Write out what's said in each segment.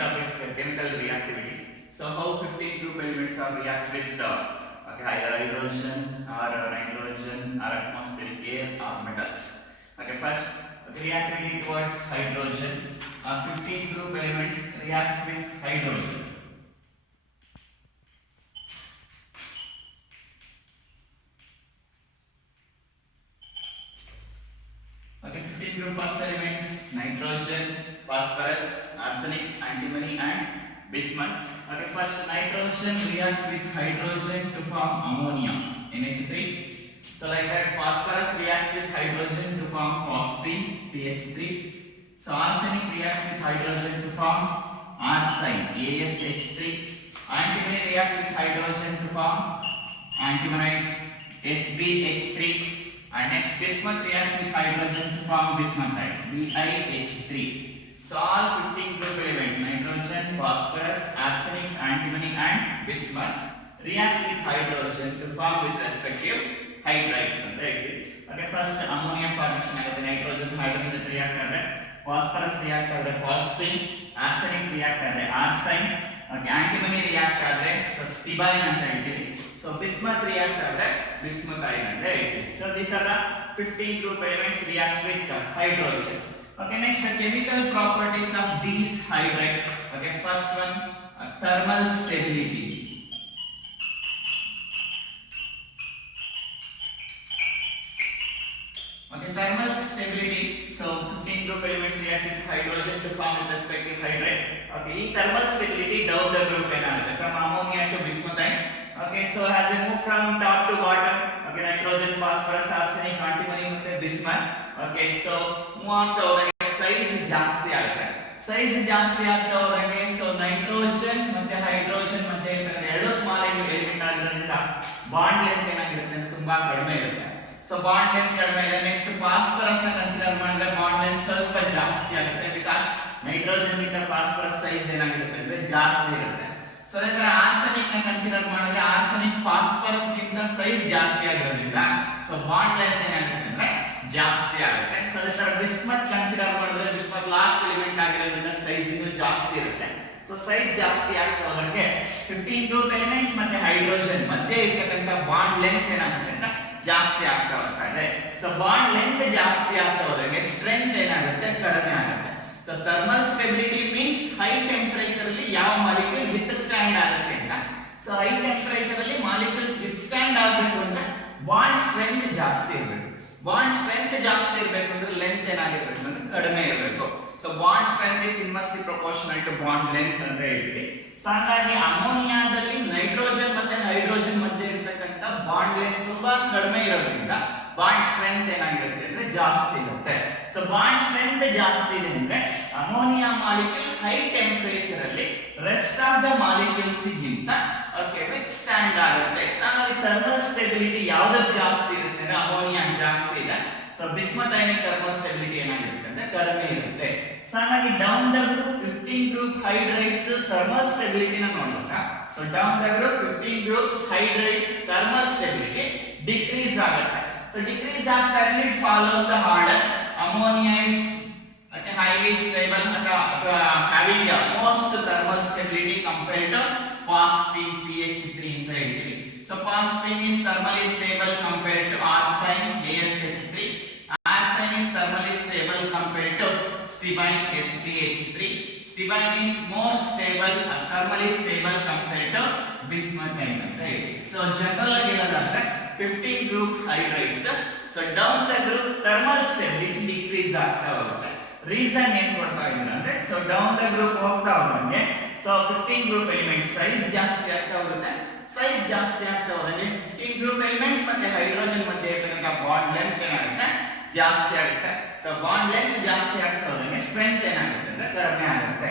topic is chemical reactivity. So how 15 group elements are reacts with either hydrogen or nitrogen or atmospheric air or metals. Okay, first reactivity towards hydrogen. 15 group elements reacts with hydrogen. Okay, 15 group first element nitrogen, phosphorus, arsenic, antimony and bismuth. Okay, first nitrogen reacts with hydrogen to form ammonia, NH3. So like that phosphorus reacts with hydrogen to form phosphine, PH3. So arsenic reacts with hydrogen to form arsine, AsH3. Antimony reacts with hydrogen to form antimonite, SbH3. And next bismuth reacts with hydrogen to form bismuthite, BiH3. So all 15 group elements nitrogen, phosphorus, arsenic, antimony and bismuth reacts with hydrogen to form with respective hydrides. Okay, first ammonia formation ಆಗುತ್ತೆ, nitrogen hydrogen ಜೊತೆ react ಆದರೆ phosphorus react ಆದರೆ phosphine, arsenic react ಆದರೆ arsine, okay, antimony react ಆದರೆ stibine ಅಂತ ಹೇಳ್ತೀವಿ. So bismuth react ಆದರೆ bismuthine ಅಂತ ಹೇಳ್ತೀವಿ. So these are the 15 group elements reacts with hydrogen. Okay, next the chemical properties of these hydrides. Okay, first one thermal stability. Okay, thermal stability. So 15 group elements react with hydrogen to form with respective hydride. Okay, ಈ thermal stability down the group ಏನಾಗುತ್ತೆ from ammonia to bismuthine. Okay, so as we move from top to bottom, okay, nitrogen, phosphorus, arsenic, antimony ಮತ್ತೆ bismuth. Okay, so move on to size ಜಾಸ್ತಿ ಆಗುತ್ತೆ. Size ಜಾಸ್ತಿ ಆಗ್ತಾ ಹೋದಂಗೆ so nitrogen ಮತ್ತೆ hydrogen ಮಧ್ಯೆ ಇರ್ತಕ್ಕಂಥ ಎರಡು ಸ್ಮಾಲ್ ಎಲಿಮೆಂಟ್ ಆಗಿರೋದ್ರಿಂದ ಬಾಂಡ್ ಲೆಂತ್ ಏನಾಗಿರುತ್ತೆ ಅಂದ್ರೆ ತುಂಬಾ ಕಡಿಮೆ ಇರುತ್ತೆ. So bond length ಕಡಿಮೆ ಇದೆ. Next phosphorus ನ ಕನ್ಸಿಡರ್ ಮಾಡಿದ್ರೆ bond length ಸ್ವಲ್ಪ ಜಾಸ್ತಿ ಆಗುತ್ತೆ because nitrogen ಗಿಂತ phosphorus size ಏನಾಗಿರುತ್ತೆ ಅಂದ್ರೆ ಜಾಸ್ತಿ ಇರುತ್ತೆ. So ಅದರ arsenic ನ ಕನ್ಸಿಡರ್ ಮಾಡಿದ್ರೆ arsenic phosphorus ಗಿಂತ size ಜಾಸ್ತಿ ಆಗಿರೋದ್ರಿಂದ so bond length ಏನಾಗುತ್ತೆ ಅಂದ್ರೆ ಜಾಸ್ತಿ ಆಗುತ್ತೆ. So ಅದರ bismuth ಕನ್ಸಿಡರ್ ಮಾಡಿದ್ರೆ bismuth ಲಾಸ್ಟ್ ಎಲಿಮೆಂಟ್ ಆಗಿರೋದ್ರಿಂದ size ಇನ್ನೂ ಜಾಸ್ತಿ ಇರುತ್ತೆ. So size ಜಾಸ್ತಿ ಆಗ್ತಾ ಹೋದಂಗೆ 15 group elements ಮತ್ತೆ hydrogen ಮಧ್ಯೆ ಇರತಕ್ಕಂತ bond length ಏನಾಗುತ್ತೆ ಅಂದ್ರೆ ಜಾಸ್ತಿ ಆಗ್ತಾ ಹೋಗ್ತದೆ. So bond length ಜಾಸ್ತಿ ಆಗ್ತಾ ಹೋದಂಗೆ strength ಏನಾಗುತ್ತೆ ಕಡಿಮೆ ಆಗುತ್ತೆ. So thermal stability means high temperature ಅಲ್ಲಿ ಯಾವ ಮಾಲಿಕ್ಯೂಲ್ withstand ಆಗುತ್ತೆ ಅಂತ. So high temperature ಅಲ್ಲಿ molecules withstand ಆಗಬೇಕು ಅಂದ್ರೆ bond strength ಜಾಸ್ತಿ ಇರಬೇಕು. Bond strength ಜಾಸ್ತಿ ಇರಬೇಕು ಅಂದ್ರೆ length ಏನಾಗಿರಬೇಕು ಅಂದ್ರೆ ಕಡಿಮೆ ಇರಬೇಕು. So bond strength is inversely proportional to bond length ಅಂತ ಹೇಳ್ತೀವಿ. So ಹಾಗಾಗಿ ಅಮೋನಿಯಾದಲ್ಲಿ ನೈಟ್ರೋಜನ್ ಮತ್ತೆ ಹೈಡ್ರೋಜನ್ ಮಧ್ಯೆ ಇರತಕ್ಕಂತ ಬಾಂಡ್ ಲೆಂತ್ ತುಂಬಾ ಕಡಿಮೆ ಇರೋದ್ರಿಂದ ಬಾಂಡ್ ಸ್ಟ್ರೆಂತ್ ಏನಾಗಿರುತ್ತೆ ಅಂದ್ರೆ ಜಾಸ್ತಿ ಇರುತ್ತೆ. ಸೊ ಬಾಂಡ್ ಸ್ಟ್ರೆಂತ್ ಜಾಸ್ತಿ ಇದೆ ಅಂದ್ರೆ ಅಮೋನಿಯಾ ಮಾಲಿಕ್ಯೂಲ್ ಹೈ ಟೆಂಪರೇಚರ್ ಅಲ್ಲಿ ರೆಸ್ಟ್ ಆಫ್ ದ ಮಾಲಿಕ್ಯೂಲ್ಸ್ ಗಿಂತ ಓಕೆ ವಿತ್ ಸ್ಟ್ಯಾಂಡ್ ಆಗುತ್ತೆ. ಸೊ ಹಾಗಾಗಿ ಥರ್ಮಲ್ ಸ್ಟೆಬಿಲಿಟಿ ಯಾವ್ದಕ್ಕೆ ಜಾಸ್ತಿ ಇರುತ್ತೆ ಅಂದ್ರೆ ಅಮೋನಿಯಾ ಜಾಸ್ತಿ ಇದೆ. ಸೊ ಬಿಸ್ಮಥೈನಿಕ್ ಥರ್ಮಲ್ ಸ್ಟೆಬಿಲಿಟಿ ಏನಾಗಿರುತ್ತೆ ಅಂದ್ರೆ ಕಡಿಮೆ ಇರುತ್ತೆ. ಸೊ ಹಾಗಾಗಿ down the group 15 group hydrides thermal stability ನ ನೋಡೋಣ. So down the group 15 group hydrides thermal stability decrease ಆಗುತ್ತೆ. ಸೊ decrease ಆಗ್ತಾ ಇದ್ರೆ it follows the order. Ammonia is highly stable ಅಥವಾ having the most thermal stability compared to phosphine PH3 ಅಂತ ಹೇಳ್ತೀವಿ. So phosphine is thermally stable compared to arsine AsH3. Arsine is thermally stable compared to stibine SbH3. Stibine is more stable and thermally stable compared to bismuthine. Right? So general ಆಗಿ ಹೇಳೋದಾದ್ರೆ 15 group hydrides. So down the group thermal stability decrease ಆಗ್ತಾ ಹೋಗುತ್ತೆ. Reason ಏನು ಕೊಡ್ತಾ ಇದ್ದಾರೆ ಅಂದ್ರೆ so down the group ಹೋಗ್ತಾ ಹೋದಂಗೆ so 15 group elements size ಜಾಸ್ತಿ ಆಗ್ತಾ ಹೋಗುತ್ತೆ. Size ಜಾಸ್ತಿ ಆಗ್ತಾ ಹೋದಂಗೆ 15 group elements ಮತ್ತೆ ಹೈಡ್ರೋಜನ್ ಮಧ್ಯೆ ಇರತಕ್ಕಂತ ಬಾಂಡ್ ಲೆಂತ್ ಏನಾಗುತ್ತೆ ಜಾಸ್ತಿ ಆಗುತ್ತೆ. ಸೊ ಬಾಂಡ್ ಲೆಂತ್ ಜಾಸ್ತಿ ಆಗ್ತಾ ಹೋದಂಗೆ ಸ್ಟ್ರೆಂತ್ ಏನಾಗುತ್ತೆ ಅಂದ್ರೆ ಕಡಿಮೆ ಆಗುತ್ತೆ.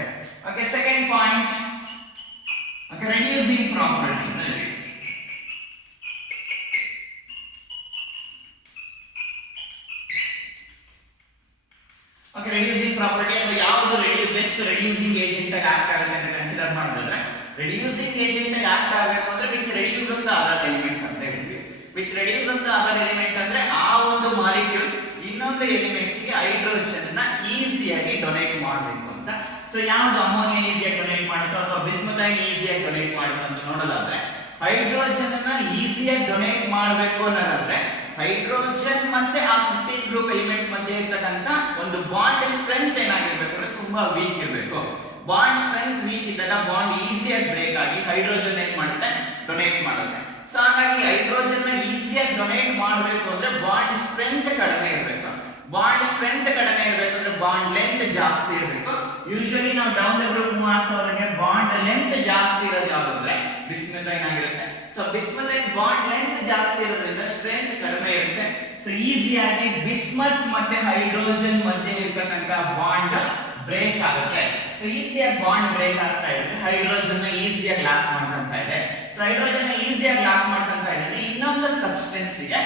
Okay, second point okay reducing property. Okay, reducing property ಅಂದ್ರೆ ಯಾವುದು ಬೆಸ್ಟ್ ರೆಡ್ಯೂಸಿಂಗ್ ಏಜೆಂಟ್ ಆಗಿ ಆಕ್ಟ್ ಆಗುತ್ತೆ ಅಂತ ಕನ್ಸಿಡರ್ ಮಾಡಿದ್ರೆ ರೆಡ್ಯೂಸಿಂಗ್ ಏಜೆಂಟ್ ಆಗಿ ಆಕ್ಟ್ ಆಗಬೇಕು ಅಂದ್ರೆ which reduces the other element ಅಂತ ಹೇಳ್ತೀವಿ. Which reduces the other element ಅಂದ್ರೆ ಆ ಒಂದು ಮಾಲಿಕ್ಯೂಲ್ ಇನ್ನೊಂದು ಎಲಿಮೆಂಟ್ಸ್ ಗೆ ಹೈಡ್ರೋಜನ್ ನ ಈಸಿಯಾಗಿ ಡೊನೇಟ್ ಮಾಡಬೇಕು ಅಂತ. ಸೊ ಯಾವುದು ಅಮೋನಿಯಾ ಈಸಿಯಾಗಿ ಬಿಸ್ಮಥೈನ್ ಈಸಿಯಾಗಿ ಡೊನೇಟ್ ಮಾಡುತ್ತೆ ಅಂತ ನೋಡೋದಾದ್ರೆ ಹೈಡ್ರೋಜನ್ ಅನ್ನ ಈಸಿಯಾಗಿ ಡೊನೇಟ್ ಮಾಡಬೇಕು ಅನ್ನೋದಾದ್ರೆ ಹೈಡ್ರೋಜನ್ ಮತ್ತೆ ಆ 15 ಗ್ರೂಪ್ ಎಲಿಮೆಂಟ್ಸ್ ಮಧ್ಯೆ ಇರ್ತಕ್ಕಂತ ಒಂದು ಬಾಂಡ್ ಸ್ಟ್ರೆಂತ್ ಏನಾಗಿರ್ಬೇಕು ಅಂದ್ರೆ ತುಂಬಾ ವೀಕ್ ಇರಬೇಕು. ಬಾಂಡ್ ಸ್ಟ್ರೆಂತ್ ವೀಕ್ ಇದ್ದಾಗ ಬಾಂಡ್ ಈಸಿಯಾಗಿ ಬ್ರೇಕ್ ಆಗಿ ಹೈಡ್ರೋಜನ್ ಏನ್ ಮಾಡುತ್ತೆ ಡೊನೇಟ್ ಮಾಡುತ್ತೆ. ಸೊ ಹಾಗಾಗಿ ಹೈಡ್ರೋಜನ್ ನ ಈಸಿಯಾಗಿ ಡೊನೇಟ್ ಮಾಡಬೇಕು ಅಂದ್ರೆ ಬಾಂಡ್ ಸ್ಟ್ರೆಂತ್ ಕಡಿಮೆ ಇರಬೇಕು. ಬಾಂಡ್ ಸ್ಟ್ರೆಂತ್ ಕಡಿಮೆ ಇರಬೇಕು ಅಂದ್ರೆ ಬಾಂಡ್ ಲೆಂತ್ ಜಾಸ್ತಿ ಇರಬೇಕು. ಯೂಶುವಲಿ ನಾವು ಡೌನ್ ದ ಗ್ರೂಪ್ ಮೂವ್ ಆಗ್ತಾ ಹೋದಂಗೆ ಬಾಂಡ್ ಲೆಂತ್ ಜಾಸ್ತಿ ಇರೋದು ಯಾವ್ದಂದ್ರೆ ಬಿಸ್ಮಥೈನ್ ಆಗಿರುತ್ತೆ. ಸೊ ಬಿಸ್ಮಥೈನ್ ಬಾಂಡ್ ಲೆಂತ್ ಜಾಸ್ತಿ ಇರೋದ್ರಿಂದ ಸ್ಟ್ರೆಂತ್ ಕಡಿಮೆ ಇರುತ್ತೆ. ಸೊ ಈಸಿಯಾಗಿ ಬಿಸ್ಮತ್ ಮತ್ತೆ ಹೈಡ್ರೋಜನ್ ಮಧ್ಯೆ ಇರತಕ್ಕಂತ ಬಾಂಡ್ ಬ್ರೇಕ್ ಆಗುತ್ತೆ. ಸೊ ಈಸಿಯಾಗಿ ಬಾಂಡ್ ಬ್ರೇಕ್ ಆಗ್ತಾ ಇದೆ, ಹೈಡ್ರೋಜನ್ ಈಸಿಯಾಗಿ ಲಾಸ್ ಮಾಡ್ಕೊಂತ ಇದೆ. ಸೊ ಹೈಡ್ರೋಜನ್ ಈಸಿಯಾಗಿ ಲಾಸ್ ಮಾಡ್ಕೊಂತ ಇದೆ. ಇನ್ನೊಂದು ಸಬ್ಸ್ಟೆನ್ಸ್ ಗೆ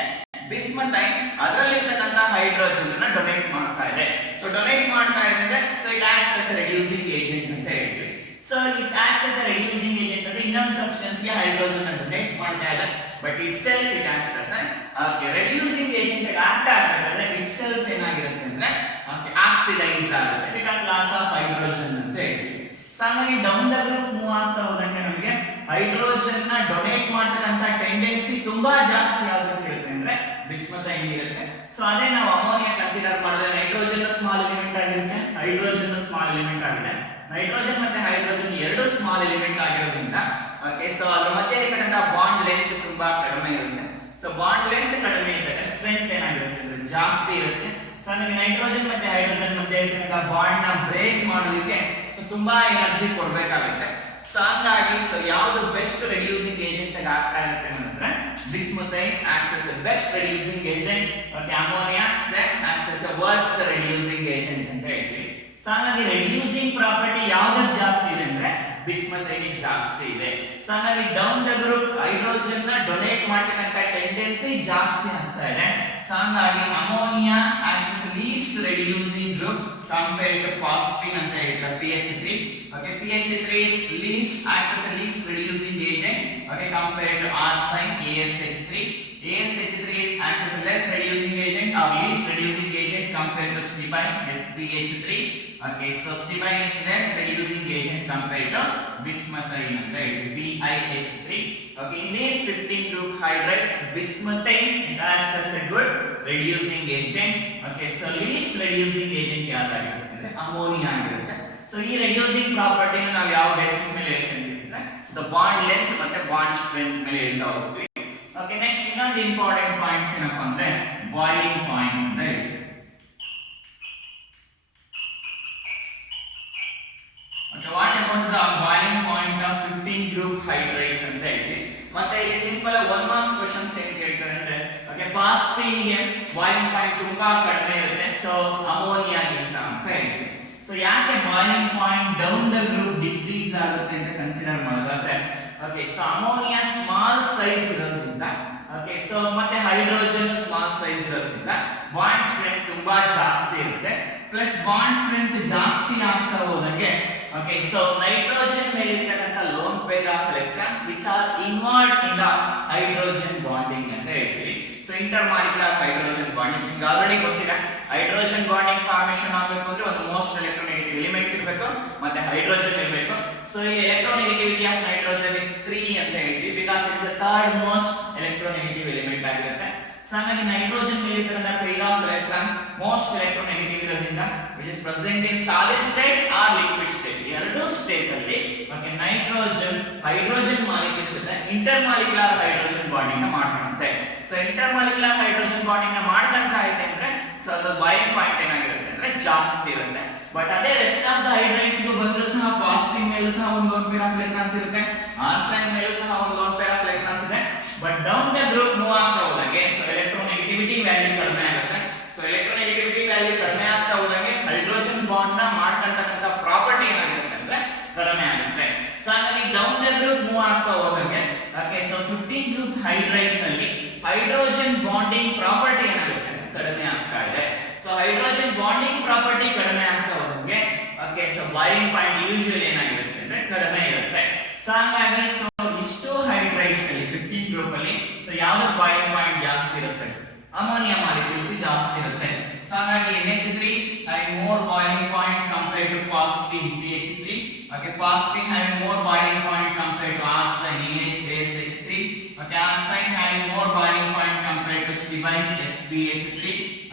ಬಿಸ್ಮಥೈನ್ ಅದರಲ್ಲಿರ್ತಕ್ಕಂತ ಹೈಡ್ರೋಜನ್ ಅನ್ನ ಡೊನೇಟ್ ಮಾಡ್ತಾ ಇದೆ. ಸೊ ಡೊನೇಟ್ ಮಾಡ್ತಾ ಇದೆ. So it acts as A reducing agent ಅಂತ ಹೇಳ್ತೀವಿ. So it acts as A reducing agent ಅಂದ್ರೆ ಇನ್ನೊಂದು ಸಬ್ಸ್ಟೆನ್ಸ್ ಗೆ ಹೈಡ್ರೋಜನ್ ಅನ್ನು ಡೊನೇಟ್ ಮಾಡ್ತಾ ಇದೆ. But it self it acts as A reducing agent act ಆಗಬೇಕಾದ್ರೆ ಇಟ್ ಸೆಲ್ಫ್ ಏನಾಗಿರುತ್ತೆ ಅಂದ್ರೆ ಆಕ್ಸಿಡೈಸ್ ಆಗುತ್ತೆ ಬಿಕಾಸ್ ಲಾಸ್ ಆಫ್ ಹೈಡ್ರೋಜನ್ ಅಂತ ಹೇಳ್ತೀವಿ. ಸೊ ಹಾಗಾಗಿ ಡೌನ್ ದ ಗ್ರೂಪ್ ಮೂವ್ ಆಗ್ತಾ ಹೋದಂಗೆ ನಮಗೆ ಹೈಡ್ರೋಜನ್ ನ ಡೊನೇಟ್ ಮಾಡ್ತಕ್ಕಂತ ಟೆಂಡೆನ್ಸಿ ತುಂಬಾ ಜಾಸ್ತಿ ಆಗಿರುತ್ತೆ ಅಂದ್ರೆ ಬಿಸ್ಮಥೈನ್ ಇರುತ್ತೆ. ಸೊ ಅದೇ ನಾವು ಅಮೋನಿಯಾ ಕನ್ಸಿಡರ್ ಮಾಡಿದ್ರೆ ನೈಟ್ರೋಜನ್ ಸ್ಮಾಲ್ ಎಲಿಮೆಂಟ್ ಆಗಿರುತ್ತೆ, ಹೈಡ್ರೋಜನ್ ಸ್ಮಾಲ್ ಎಲಿಮೆಂಟ್ ಆಗಿದೆ. ನೈಟ್ರೋಜನ್ ಮತ್ತೆ ಹೈಡ್ರೋಜನ್ ಎರಡು ಸ್ಮಾಲ್ ಎಲಿಮೆಂಟ್ ಆಗಿರೋದ್ರಿಂದ ಓಕೆ ಸೊ ಅದರ ಮಧ್ಯೆ ಇರತಕ್ಕಂತ ಬಾಂಡ್ ಲೆಂತ್ ತುಂಬಾ ಕಡಿಮೆ ಇರುತ್ತೆ. ಸೊ ಬಾಂಡ್ ಲೆಂತ್ ಕಡಿಮೆ ಇದ್ದಾಗ ಸ್ಟ್ರೆಂತ್ ಏನಾಗಿರುತ್ತೆ ಅಂದ್ರೆ ಜಾಸ್ತಿ ಇರುತ್ತೆ. ಸೊ ನಮಗೆ ನೈಟ್ರೋಜನ್ ಮತ್ತೆ ಹೈಡ್ರೋಜನ್ ಮಧ್ಯೆ ಇರತಕ್ಕಂತ ಬಾಂಡ್ ನ ಬ್ರೇಕ್ ಮಾಡೋದಕ್ಕೆ ಸೊ ತುಂಬಾ ಎನರ್ಜಿ ಕೊಡಬೇಕಾಗುತ್ತೆ. ಸೊ ಹಂಗಾಗಿ ಸೊ ಯಾವುದು ಬೆಸ್ಟ್ ರೆಡ್ಯೂಸಿಂಗ್ ಏಜೆಂಟ್ ಆಗಿ ಆಗ್ತಾ ಇರುತ್ತೆ ಅಂದ್ರೆ bismuthine acts as a best reducing agent ಮತ್ತೆ ammonia acts as a worst reducing agent ಅಂತ ಹೇಳ್ತೀವಿ. ಸೊ ಹಾಗಾಗಿ ರೆಡ್ಯೂಸಿಂಗ್ ಪ್ರಾಪರ್ಟಿ ಯಾವ್ದು ಜಾಸ್ತಿ ಇದೆ ಅಂದ್ರೆ ಬಿಸ್ಮಥೈನ್ ಜಾಸ್ತಿ ಇದೆ. ಸೊ ಹಾಗಾಗಿ ಡೌನ್ ದ ಗ್ರೂಪ್ ಹೈಡ್ರೋಜನ್ ನ ಡೊನೇಟ್ ಮಾಡ್ತಕ್ಕಂತ ಟೆಂಡೆನ್ಸಿ ಜಾಸ್ತಿ ಆಗ್ತಾ ಇದೆ. ಸೊ ಹಾಗಾಗಿ ammonia acts as least reducing group compared to phosphine ಅಂತ ಹೇಳ್ತಾರೆ PH3. Okay, PH3 is least acts as a least reducing agent. Okay, compared to arsine ASH3. ASH3 is acts as a less reducing agent or least reducing agent compared to stibine SBH3. Okay, so stibine is less reducing agent compared to bismuthine and BiH3. Okay, in these 15 group hydrides, bismuthine it acts as a good reducing agent. Okay, so least reducing agent ಯಾವ್ದಾಗಿರುತ್ತೆ ಅಂದ್ರೆ ammonia ಆಗಿರುತ್ತೆ. So ಈ reducing property ನಾವು ಯಾವ basis ಮೇಲೆ ಹೇಳ್ತೀವಿ so bond length ಮತ್ತೆ bond strength ಮೇಲೆ ಹೇಳ್ತಾ ಹೋಗ್ತೀವಿ. ಓಕೆ ನೆಕ್ಸ್ಟ್ ಇನ್ನೊಂದು ಇಂಪಾರ್ಟೆಂಟ್ ಪಾಯಿಂಟ್ಸ್ ಏನಪ್ಪ ಅಂದ್ರೆ ಬಾಯ್ಲಿಂಗ್ ಪಾಯಿಂಟ್ ಅಂತ ಹೇಳ್ತೀವಿ. Okay what about the boiling point of 15 group hydrides ಅಂತ ಹೇಳ್ತೀವಿ. ಮತ್ತೆ ಇಲ್ಲಿ ಸಿಂಪಲ್ 1 ಮಾರ್ಕ್ಸ್ ಕ್ವೆಶ್ಚನ್ಸ್ ಏನ್ ಕೇಳ್ತಾರೆ ಅಂದ್ರೆ ಓಕೆ ಫಾಸ್ಫೇನ್ ಗೆ ಬಾಯ್ಲಿಂಗ್ ಪಾಯಿಂಟ್ ತುಂಬಾ ಕಡಿಮೆ ಇರುತ್ತೆ ಸೊ ಅಮೋನಿಯಾಗಿಂತ ಅಂತ ಹೇಳ್ತೀವಿ. ಸೊ ಯಾಕೆ boiling point down the group decrease ಆಗುತ್ತೆ ಅಂತ ಕನ್ಸಿಡರ್ ಮಾಡೋದಾದ್ರೆ okay so ammonia small size ಇರೋದ್ರಿಂದ ಓಕೆ ಸೊ ಮತ್ತೆ ಹೈಡ್ರೋಜನ್ ಸ್ಮಾಲ್ ಸೈಜ್ ಇರೋದ್ರಿಂದ ಬಾಂಡ್ ಸ್ಟ್ರೆಂತ್ ತುಂಬಾ ಜಾಸ್ತಿ ಇರುತ್ತೆ. ಪ್ಲಸ್ ಬಾಂಡ್ ಸ್ಟ್ರೆಂತ್ ಜಾಸ್ತಿ ಆಗ್ತಾ ಹೋದಂಗೆ ಓಕೆ ಸೊ ನೈಟ್ರೋಜನ್ ಮೇಲೆ ಇರತಕ್ಕಂತ loan pair of electrons which are involved in the hydrogen bonding ಅಂತ ಹೇಳ್ತೀವಿ. So intermolecular hydrogen bonding ನಿಮ್ಗೆ ಆಲ್ರೆಡಿ ಗೊತ್ತಿದೆ. ಹೈಡ್ರೋಜನ್ ಬಾಂಡಿಂಗ್ ಫಾರ್ಮೇಷನ್ ಆಗಬೇಕು ಅಂದ್ರೆ ಒಂದು ಮೋಸ್ಟ್ ಎಲೆಕ್ಟ್ರೋನೆಗೆಟಿವ್ ಎಲಿಮೆಂಟ್ ಇರಬೇಕು ಮತ್ತೆ ಹೈಡ್ರೋಜನ್ ಇರಬೇಕು. ಸೊ ಈ ಎಲೆಕ್ಟ್ರೋನೆಗೆಟಿವಿಟಿ ಆಫ್ ನೈಟ್ರೋಜನ್ ಇಸ್ 3 ಅಂತ ಹೇಳ್ತೀವಿ because it's the third most electronegative element ಆಗಿರುತ್ತೆ. ಸೊ ಹಾಗಾಗಿ ನೈಟ್ರೋಜನ್ ಮೇಲೆ ಇರತಕ್ಕಂತ pair of electron most electronegative ಇರೋದ್ರಿಂದ which is present in solid state or liquid state ಎರಡು ಸ್ಟೇಟ್ ಅಲ್ಲಿ ಓಕೆ ನೈಟ್ರೋಜನ್ ಹೈಡ್ರೋಜನ್ ಮಾಲಿಕ್ಯೂಲ್ಸ್ ಜೊತೆ ಇಂಟರ್ ಮಾಲಿಕ್ಯುಲರ್ ಹೈಡ್ರೋಜನ್ ಬಾಂಡಿಂಗ್ ನ ಮಾಡ್ಕೊಂತೆ. So intermolecular hydrogen bonding ನ ಮಾಡ್ಕೊಂತ ಐತೆ ಅಂದ್ರೆ ಸೊ ಅದು ಬಾಯ್ಲಿಂಗ್ ಪಾಯಿಂಟ್ ಏನಾಗಿರುತ್ತೆ ಅಂದ್ರೆ ಜಾಸ್ತಿ ಇರುತ್ತೆ. ಬಟ್ ಅದೇ ರೆಸ್ಟ್ ಆಫ್ ದ ಹೈಡ್ರೈಡ್ಸ್ ಬಂದರೂ ಸಹ ಫಾಸ್ಫೇನ್ ಮೇಲೂ ಸಹ ಒಂದು ಲೋನ್ ಪೇರ್ ಆಫ್ ಎಲೆಕ್ಟ್ರಾನ್ಸ್ ಇರುತ್ತೆ, ಆರ್ಸೈನ್ ಮೇಲೂ ಸಹ ಒಂದು ಲೋನ್ ಪೇರ್ ಆಫ್ ಎಲೆಕ್ಟ್ರಾನ್ಸ್ ಇದೆ. But down the group move ಆಗ್ತಾ ಹೋದಂಗೆ ಸೊ ಎಲೆಕ್ಟ್ರೋನೆಗೆಟಿವಿಟಿ ವ್ಯಾಲ್ಯೂ ಕಡಿಮೆ ಆಗುತ್ತೆ. ಸೊ ಎಲೆಕ್ಟ್ರೋನೆಗೆಟಿವಿಟಿ ವ್ಯಾಲ್ಯೂ ಕಡಿಮೆ ಆಗ್ತಾ ಹೋದಂಗೆ ಹೈಡ್ರೋಜನ್ ಬಾಂಡ್ ನ ಮಾಡ್ಕೊಂತಕ್ಕಂತ ಪ್ರಾಪರ್ಟಿ ಏನಾಗಿರುತ್ತೆ ಅಂದ್ರೆ ಕಡಿಮೆ ಆಗುತ್ತೆ. ಸೊ ಹಾಗಾಗಿ ಡೌನ್ ದ ಗ್ರೂಪ್ ಮೂವ್ ಆಗ್ತಾ ಹೋದಂಗೆ ಓಕೆ ಸೊ 15 ಗ್ರೂಪ್ ಹೈಡ್ರೈಡ್ಸ್ ಅಲ್ಲಿ ಹೈಡ್ರೋಜನ್ ಬಾಂಡಿಂಗ್ ಪ್ರಾಪರ್ಟಿ ಏನಾಗುತ್ತೆ ಕಡಿಮೆ ಆಗ್ತಾ ಇದೆ. ಸೊ ಹೈಡ್ರೋಜನ್ ಬಾಂಡಿಂಗ್ ಪ್ರಾಪರ್ಟಿ ಕಡಿಮೆ ಆಗ್ತಾ ಹೋದಂಗೆ okay so boiling point usually ಏನಾಗಿರುತ್ತೆ ಅಂದ್ರೆ ಕಡಿಮೆ ಇರುತ್ತೆ. ಸೊ ಹಾಗಾಗಿ ಸೊ ಇಷ್ಟು ಹೈಡ್ರೈಡ್ಸ್ ಅಲ್ಲಿ 15 ಗ್ರೂಪ್ ಅಲ್ಲಿ ಸೊ ಯಾವ್ದು ಬಾಯ್ಲಿಂಗ್ ಪಾಯಿಂಟ್ ಜಾಸ್ತಿ ಇರುತ್ತೆ ಅಮೋನಿಯಾ ಮಾಲಿಕ್ಯೂಲ್ಸ್ ಜಾಸ್ತಿ ಇರುತ್ತೆ. ಸೊ ಹಾಗಾಗಿ NH3 has more boiling point compared to phosphine PH3 BH3. Okay, phosphine having more boiling point compared to arsine NH3. Okay, arsine having more boiling point compared to stibine SbH3.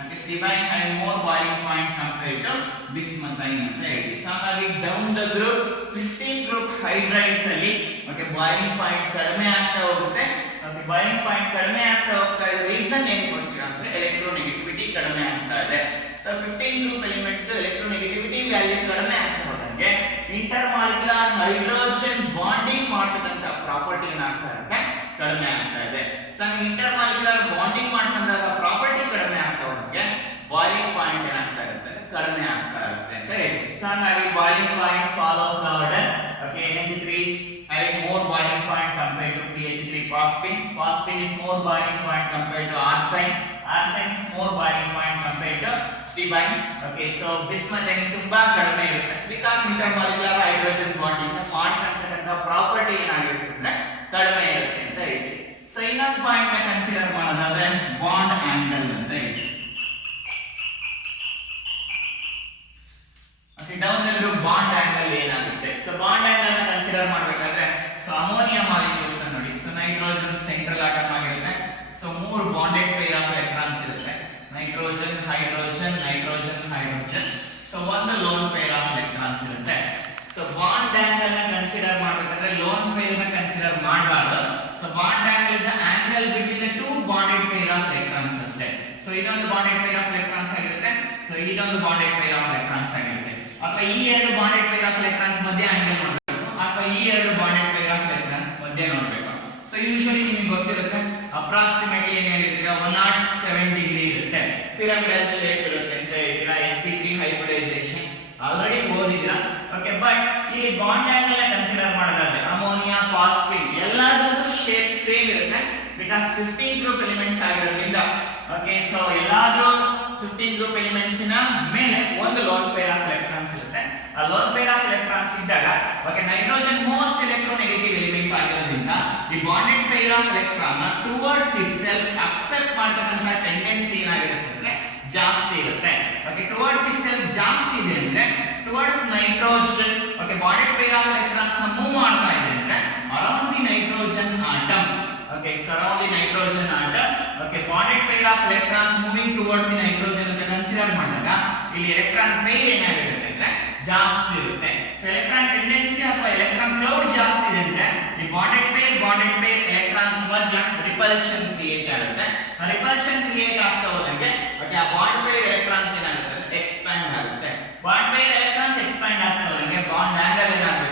Okay, stibine having more boiling point compared to bismuthine ಅಂತ ಹೇಳಿ. So ಹಾಗಾಗಿ down the group 15 group hydrides ಅಲ್ಲಿ okay boiling point ಕಡಿಮೆ ಆಗ್ತಾ ಹೋಗುತ್ತೆ. Okay, boiling point ಕಡಿಮೆ ಆಗ್ತಾ ಹೋಗ್ತಾ ಇದೆ. ರೀಸನ್ ಏನು ಗೊತ್ತಿಲ್ಲ ಅಂದ್ರೆ ಎಲೆಕ್ಟ್ರೋನೆಗೆಟಿವಿಟಿ ಕಡಿಮೆ ಆಗ್ತಾ ಇದೆ. So 15 group elements electronegativity value ಕಡಿಮೆ ಆಗ್ತಾ ಹೋದಂಗೆ ಇಂಟರ್ಮಾಲಿಕ್ಯುಲರ್ ಹೈಡ್ರೋಜನ್ ಬಾಂಡಿಂಗ್ ಮಾಡತಕ್ಕಂತ ಪ್ರಾಪರ್ಟಿ ಏನಾಗ್ತಾ ಇರುತ್ತೆ ಕಡಿಮೆ ಆಗ್ತಾ ಇದೆ. ಸೊ ಇಂಟರ್ಮಾಲಿಕ್ಯುಲರ್ ಬಾಂಡಿಂಗ್ ಮಾಡ್ಕೊಂಡಾಗ ಪ್ರಾಪರ್ಟಿ ಕಡಿಮೆ ಆಗ್ತಾ ಹೋದಂಗೆ ಬಾಯ್ಲಿಂಗ್ ಪಾಯಿಂಟ್ ಏನಾಗ್ತಾ ಇರುತ್ತೆ ಕಡಿಮೆ ಆಗ್ತಾ ಇರುತ್ತೆ ಅಂತ ಹೇಳಿ. ಸೊ ಹಾಗಾಗಿ boiling point follows the order. Okay, NH3 is having more boiling point compared to BH3 phosphine. Phosphine is more boiling point compared to arsine. Arsine is more boiling point compared to stibine. Okay, so bismuthine ತುಂಬಾ ಕಡಿಮೆ ಇರುತ್ತೆ because intermolecular hydrogen bonding ಮಾಡ್ತಕ್ಕಂತ property ಏನಾಗಿರುತ್ತೆ ಕಡಿಮೆ ಇರುತ್ತೆ ಅಂತ ಹೇಳ್ತೀವಿ. So ಇನ್ನೊಂದು ಪಾಯಿಂಟ್ ನ ಕನ್ಸಿಡರ್ ಮಾಡೋದಾದ್ರೆ ಬಾಂಡ್ ಆಂಗಲ್ ಅಂತ ಹೇಳ್ತೀವಿ. Okay, down the group bond angle ಏನಾಗುತ್ತೆ. ಸೊ ಬಾಂಡ್ ಆಂಗಲ್ ನ ಕನ್ಸಿಡರ್ ಮಾಡಬೇಕಾದ್ರೆ ಸೊ ಅಮೋನಿಯಾ ಮಾಲಿಕ್ಯೂಲ್ಸ್ ನೋಡಿ. ಸೊ ನೈಟ್ರೋಜನ್ ಸೆಂಟ್ರಲ್ ಆಟಮ್ ಆಗಿರುತ್ತೆ. ಸೊ ಮೂರು ಬಾಂಡೆಡ್ ಪೇರ್ ಆಫ್ ಎಲೆಕ್ಟ್ರಾನ್ಸ್ ಇರುತ್ತೆ. Nitrogen hydrogen nitrogen hydrogen. So ಒಂದು ಲೋನ್ ಪೇರ್ ಆಫ್ ಎಲೆಕ್ಟ್ರಾನ್ಸ್ ಇರುತ್ತೆ. So bond angle ನ ಕನ್ಸಿಡರ್ ಮಾಡಬೇಕಾದ್ರೆ ಲೋನ್ ಪೇರ್ ನ ಕನ್ಸಿಡರ್ ಮಾಡಬಾರ್ದು. So bond angle is the angle between the two bonded pair of electrons ಅಷ್ಟೇ. So ಇದೊಂದು bonded pair of electrons ಆಗಿರುತ್ತೆ. So ಇದೊಂದು ಬಾಂಡೆಡ್ ಪೇರ್ ಆಫ್ ಎಲೆಕ್ಟ್ರಾನ್ಸ್ ಆಗಿರುತ್ತೆ. ಅಥವಾ ಈ ಎರಡು ಬಾಂಡೆಡ್ ಪೇರ್ ಆಫ್ ಎಲೆಕ್ಟ್ರಾನ್ಸ್ ಮಧ್ಯೆ ಆಂಗಲ್ ನೋಡಬೇಕು, ಅಥವಾ ಈ ಎರಡು ಬಾಂಡೆಡ್ ಪೇರ್ ಆಫ್ ಎಲೆಕ್ಟ್ರಾನ್ಸ್ ಮಧ್ಯೆ ನೋಡಬೇಕು. ಸೊ ಯೂಶುವಲಿ ನಿಮಗೆ ಗೊತ್ತಿರುತ್ತೆ ಅಪ್ರಾಕ್ಸಿಮೇಟ್ಲಿ ಏನು ಹೇಳಿರ್ತೀರಾ 107 ಡಿಗ್ರಿ ಇರುತ್ತೆ. ಪಿರಮಿಡಲ್ ಶೇಪ್ ಇರುತ್ತೆ ಅಂತ ಹೇಳ್ತೀರಾ. sp3 ಹೈಬ್ರಿಡೈಸೇಷನ್ ಆಲ್ರೆಡಿ ಓದಿದ್ರಾ. ಓಕೆ, ಬಟ್ ಈ ಬಾಂಡ್ ಆಂಗಲ್ ಕನ್ಸಿಡರ್ ಮಾಡೋದಾದ್ರೆ ಅಮೋನಿಯಾ ಫಾಸ್ಫೇಟ್ ಎಲ್ಲಾದ್ರದ್ದು ಶೇಪ್ ಸೇಮ್ ಇರುತ್ತೆ ಬಿಕಾಸ್ 15 ಗ್ರೂಪ್ ಎಲಿಮೆಂಟ್ಸ್ ಆಗಿರೋದ್ರಿಂದ. ಓಕೆ, ಸೊ ಎಲ್ಲಾದ್ರೂ 15 ಗ್ರೂಪ್ ಎಲಿಮೆಂಟ್ಸ್ ನ ಮೇಲೆ ಒಂದು ಲೋನ್ ಪೇರ್ ಆಫ್ ಎಲೆಕ್ಟ್ರಾನ್ಸ್ ಇರುತ್ತೆ. ಆ ಲೋನ್ ಪೇರ್ ಆಫ್ ಎಲೆಕ್ಟ್ರಾನ್ಸ್ ಇದ್ದಾಗ okay nitrogen most electronegative element ಆಗಿರೋದ್ರಿಂದ ಈ bonded pair of electron towards itself accept ಮಾಡತಕ್ಕಂತ ಟೆಂಡೆನ್ಸಿ ಏನಾಗಿರುತ್ತೆ ಅಂದ್ರೆ ಜಾಸ್ತಿ ಇರುತ್ತೆ. ಓಕೆ, ಟುವರ್ಡ್ಸ್ ಇಟ್ಸೆಲ್ಫ್ ಜಾಸ್ತಿ ಇದೆ ಅಂದ್ರೆ towards nitrogen okay bonded pair of electrons ನ ಮೂವ್ ಮಾಡ್ತಾ ಇದೆ ಅಂದ್ರೆ around the nitrogen atom. Okay, surround the nitrogen atom. Okay, bonded pair of electrons moving towards the nitrogen ಅಂತ ಕನ್ಸಿಡರ್ ಮಾಡಿದಾಗ ಇಲ್ಲಿ ಎಲೆಕ್ಟ್ರಾನ್ ಪೇರ್ ಏನಾಗಿರುತ್ತೆ ಅಂದ್ರೆ ಜಾಸ್ತಿ ಇರುತ್ತೆ. ಸೊ ಎಲೆಕ್ಟ್ರಾನ್ ಟೆಂಡೆನ್ಸಿ ಅಥವಾ ಎಲೆಕ್ಟ್ರಾನ್ ಕ್ಲೌಡ್ ಜಾಸ್ತಿ ಇದೆ ಅಂದ್ರೆ ಈ ಬಾಂಡೆಡ್ ಪೇರ್ ಎಲೆಕ್ಟ್ರಾನ್ಸ್ ಮಧ್ಯ ರಿಪಲ್ಷನ್ ಕ್ರಿಯೇಟ್ ಆಗುತ್ತೆ. ರಿಪಲ್ಷನ್ ಕ್ರಿಯೇಟ್ ಆಗ್ತಾ ಹೋದಂಗೆ ಓಕೆ ಆ ಬಾಂಡ್ ಪೇರ್ ಎಲೆಕ್ಟ್ರಾನ್ಸ್